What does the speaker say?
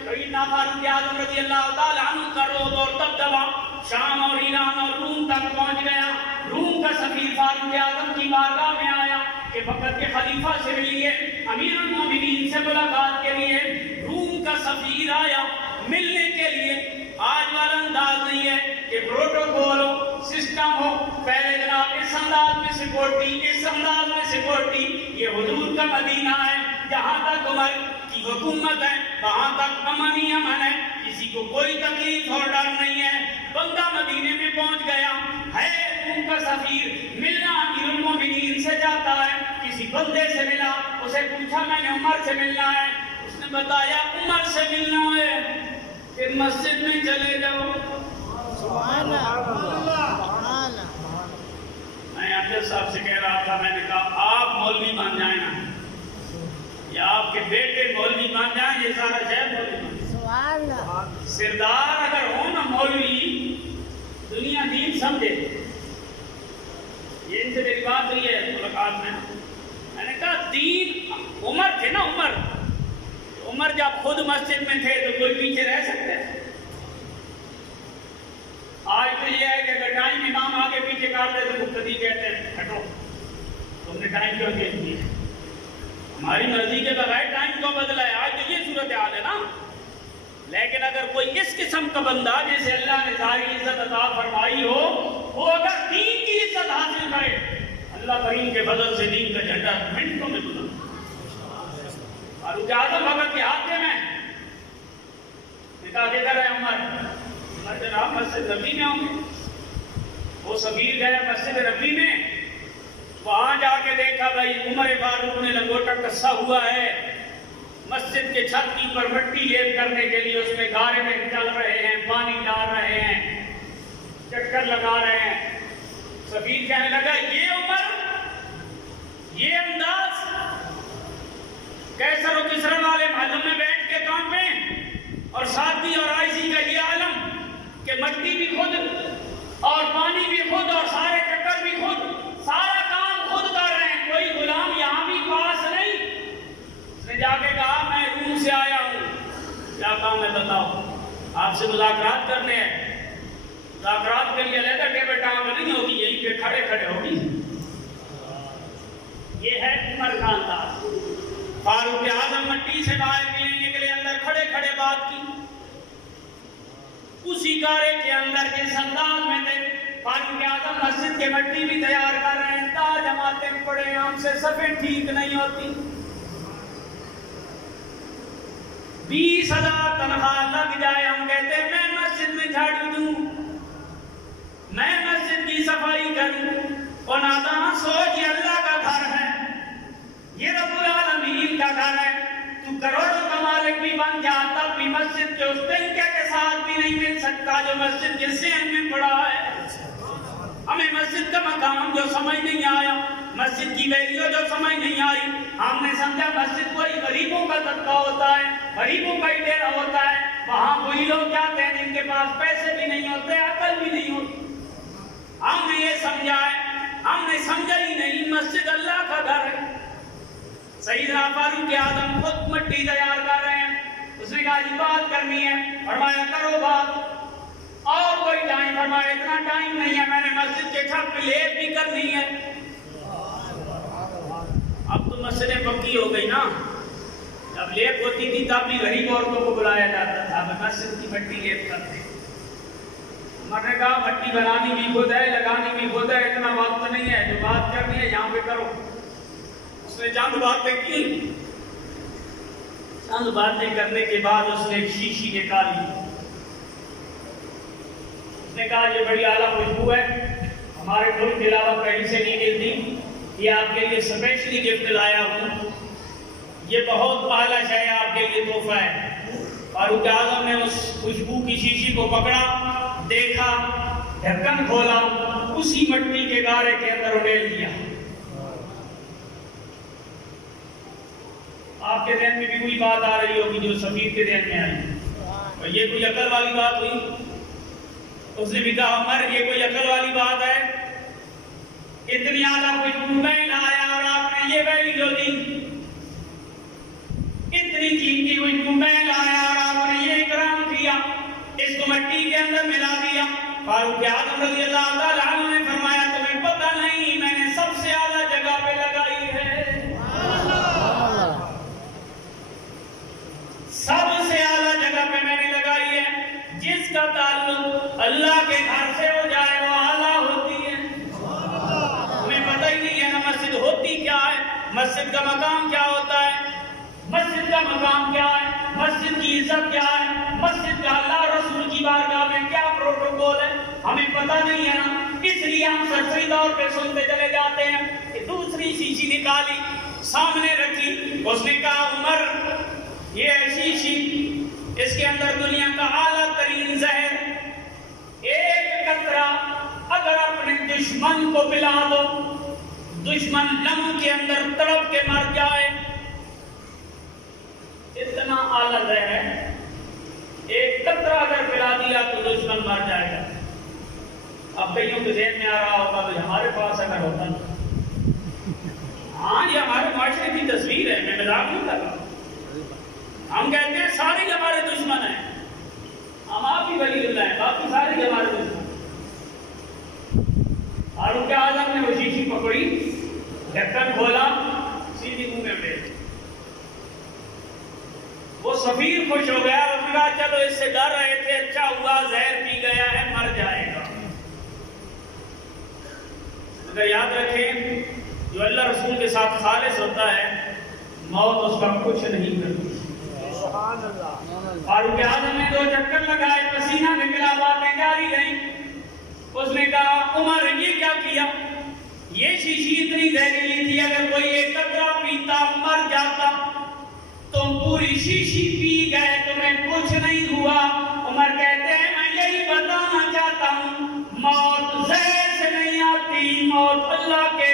सैयदना फारूक आज़म रज़ी अल्लाह ताला अन्हु का रोब और दबदबा शाम और ईरान और रूम तक पहुंच गया। रूम का सफीर फारूक आज़म की बारगाह में आया कि वक्त के खलीफा से मिलिए, अमीरुल मोमिनीन से मुलाकात के लिए। रूम का सफीर आया मिलने के लिए। आज वाला अंदाज नहीं है कि प्रोटोकॉल हो, सिस्टम हो। पहले जनाब इस अंदाज में सिक्योरिटी, इस अंदाज में सिक्योरिटी। ये हुजूर का मदीना है, जहाँ तक उमर की हुकूमत है वहाँ तक अमन ही अमन है, किसी को कोई तकलीफ और डर नहीं है। बंदा मदीने में पहुँच गया है, रूम का सफीर मिलना अमीरुल मोमिनीन से जाता है। किसी बंदे से मिला, उसे पूछा मैंने उमर से मिलना है, उसने बताया उमर से मिलना है कि मस्जिद में चले जाओ। मैं अफजल साहब से कह रहा था, मैंने कहा आप मौलवी मान जाए ना, या आपके बेटे मौलवी मान जाए, ये सारा शहर मौलवी मान जाए। सिरदार अगर हो ना मौलवी, दुनिया दीन समझे। ये इनसे मेरी बात हुई है मुलाकात में। मैंने कहा दीन उमर थे ना, उमर जब खुद मस्जिद में थे तो कोई पीछे रह सकते हैं? आज तो ये है कि अगर टाइम इमाम आगे पीछे काट दे तो मुक्तदी कहते हैं हटो, तुमने टाइम क्यों चेंज किया? हमारी मर्जी के बगैर टाइम क्यों बदला है? आज तो ये सूरत हाल है ना। लेकिन अगर कोई इस किस्म का बंदा जिसे अल्लाह ने सारी इज्जत अता फरमाई हो, वो अगर दीन की इज्जत हासिल करे, अल्लाह करीम के फजल से दीन का झंडा मिनटों में बुलंद। फारूक आज़म भगत के हाथ में निकाह किधर है? उमर जनाब मस्जिद नबी में होंगे। वो सफीर गए मस्जिद नबी में, वहां जाके देखा भाई उमर फारूक ने लंगोटा कसा हुआ है। मस्जिद के छत की ऊपर मिट्टी लेप करने के लिए उसमें गारे में चल रहे हैं, पानी डाल रहे हैं, चक्कर लगा रहे हैं। सफीर कहने लगा ये उमर, ये अंदाज, कैसर और किसरा वाले मालूम में बैठ के काम पे, और सादगी और आइजी का ये आलम कि मट्टी भी खुद और पानी भी खुद और सारे चक्कर भी खुद, सारा काम खुद कर रहे हैं, कोई गुलाम यहाँ भी पास नहीं। उसने जाके कहा मैं रूम से आया हूँ, क्या काम है बताओ? आपसे मुलाकात करने हैं। मुलाकात के लिए अलग टेबल टांग नहीं होगी, यहीं पे खड़े खड़े होगी। ये है उमर का अंदाज। फारूक आज़म मट्टी से बाहर निकलने के लिए अंदर खड़े खड़े बात की। उसी गारे के अंदर जिस अंदाज में थे, फारूक आज़म मस्जिद के मट्टी भी तैयार कर रहे हैं, ता जमाते पड़े, हमसे सफेद ठीक नहीं होती। 20,000 तनख्वाह लग जाए, हम कहते मैं मस्जिद में झाड़ू दूं, मैं मस्जिद की सफाई करूं। और नादान सोच ये अल्लाह का घर है, ये रब्बुल आलमीन का घर है। तू करोड़ों का मालिक भी बन जा, तब भी मस्जिद के उस तरीके के साथ भी नहीं मिल सकता जो मस्जिद के ज़हन में पड़ा है। हमें मस्जिद का मकाम जो समझ नहीं आया, मस्जिद की वैल्यू जो समझ नहीं आई, हमने समझा मस्जिद कोई गरीबों का तबका होता है, गरीबों का ही डेरा होता है। वहाँ वही लोग जाते हैं जिनके पास पैसे भी नहीं होते, अकल भी नहीं होती। हमने ये समझा है, हमने समझा ही नहीं मस्जिद अल्लाह का घर है। सैयदना फारूक आज़म खुद मिट्टी तैयार कर रहे हैं। उसने कहा जी बात करनी है, फरमाया करो बात। और कोई टाइम? फरमाया इतना टाइम नहीं है, मैंने मस्जिद के छत पे लेप भी करनी है। अब तो मस्जिदें पक्की हो गई ना, जब लेप होती थी तब भी गरीब औरतों को बुलाया जाता था, मस्जिद की मिट्टी लेप करते। मैंने कहा मिट्टी बनानी भी खुद है, लगानी भी खुद है, इतना वक्त नहीं है, जो बात करनी है यहाँ पे करो। उसने चंद बातें की। चंद बातें करने के बाद उसने एक शीशी निकाली। उसने कहा ये बड़ी आला खुशबू है, हमारे मुल्क के अलावा कहीं से नहीं मिलती, ये आपके लिए स्पेशली गिफ्ट लाया हूँ, ये बहुत आला शय आपके लिए तोहफा है। फारूक आज़म ने उस खुशबू की शीशी को पकड़ा, देखा, ढक्कन खोला, उसी मिट्टी के गारे के अंदर उड़ेल दिया। आपके ध्यान में भी कोई बात आ रही होगी जो सफीर के ध्यान में आई, और ये कोई अकल वाली बात हुई? उसने भी कहा उमर ये कोई अकल वाली बात है? इतनी आला खुशबू मैं लाया और आपने ये वैली जो दी, इतनी कीमती खुशबू मैं लाया और आपने मिट्टी के अंदर मिला दिया। फारूक आज़म रज़ी अल्लाह ताला अन्हु ने फरमाया तुम्हें पता नहीं मैंने सबसे आला जगह पे लगाई है, सबसे आला जगह पे मैंने लगाई है। जिसका ताल्लुक अल्लाह के घर से हो जाए वो आला होती है। तुम्हें पता ही नहीं है ना मस्जिद होती क्या है, मस्जिद का मकाम क्या होता है, मस्जिद का मकाम क्या है, मस्जिद की इज्जत क्या है, मस्जिद का अल्लाह रसूल की बारगाह में क्या प्रोटोकॉल है, हमें पता नहीं है ना। इसलिए हम सरसरी दौर पे सुनते चले जाते हैं कि दूसरी शीशी निकाली सामने रखी, उसने कहा उमर ये शीशी इसके अंदर दुनिया का आला तरीन जहर, एक कतरा अगर अपने दुश्मन को पिला दो, दुश्मन लम्ह के अंदर तड़प के मर जाए, इतना आला जहर है, एक कतरा अगर पिला दिया तो दुश्मन मर जाएगा। अब कईयों के ज़हन में आ रहा होगा तो हमारे पास अगर होता ना, हाँ ये हमारे माशरे की तस्वीर है, मैं मजाक नहीं कर रहा। हम कहते हैं सारे हमारे दुश्मन हैं, हम आप ही वलीउल्लाह हैं, बाकी सारे हमारे दुश्मन। फारूक आज़म ने वो शीशी पकड़ी, ढक्कन खोला, सीधी मुंह में डाली। वो सफीर खुश हो गया, उसने कहा चलो इससे डर रहे थे, अच्छा हुआ जहर पी गया है, मर जाएगा। अगर याद रखें जो अल्लाह रसूल के साथ खालिस होता है मौत उसका कुछ नहीं करती। फारूक आज़म ने 2 चक्कर लगाए, पसीना निकला, बातें जारी रही। उसने कहा उमर ये क्या किया, ये शीशी इतनी जहरीली थी, अगर कोई एक कतरा पीता मर जाता, तुम पूरी शीशी पी गए, तुम्हें कुछ नहीं हुआ। उमर कहते हैं मैं यही बताना चाहता हूँ मौत जहर से नहीं आती, मौत अल्लाह के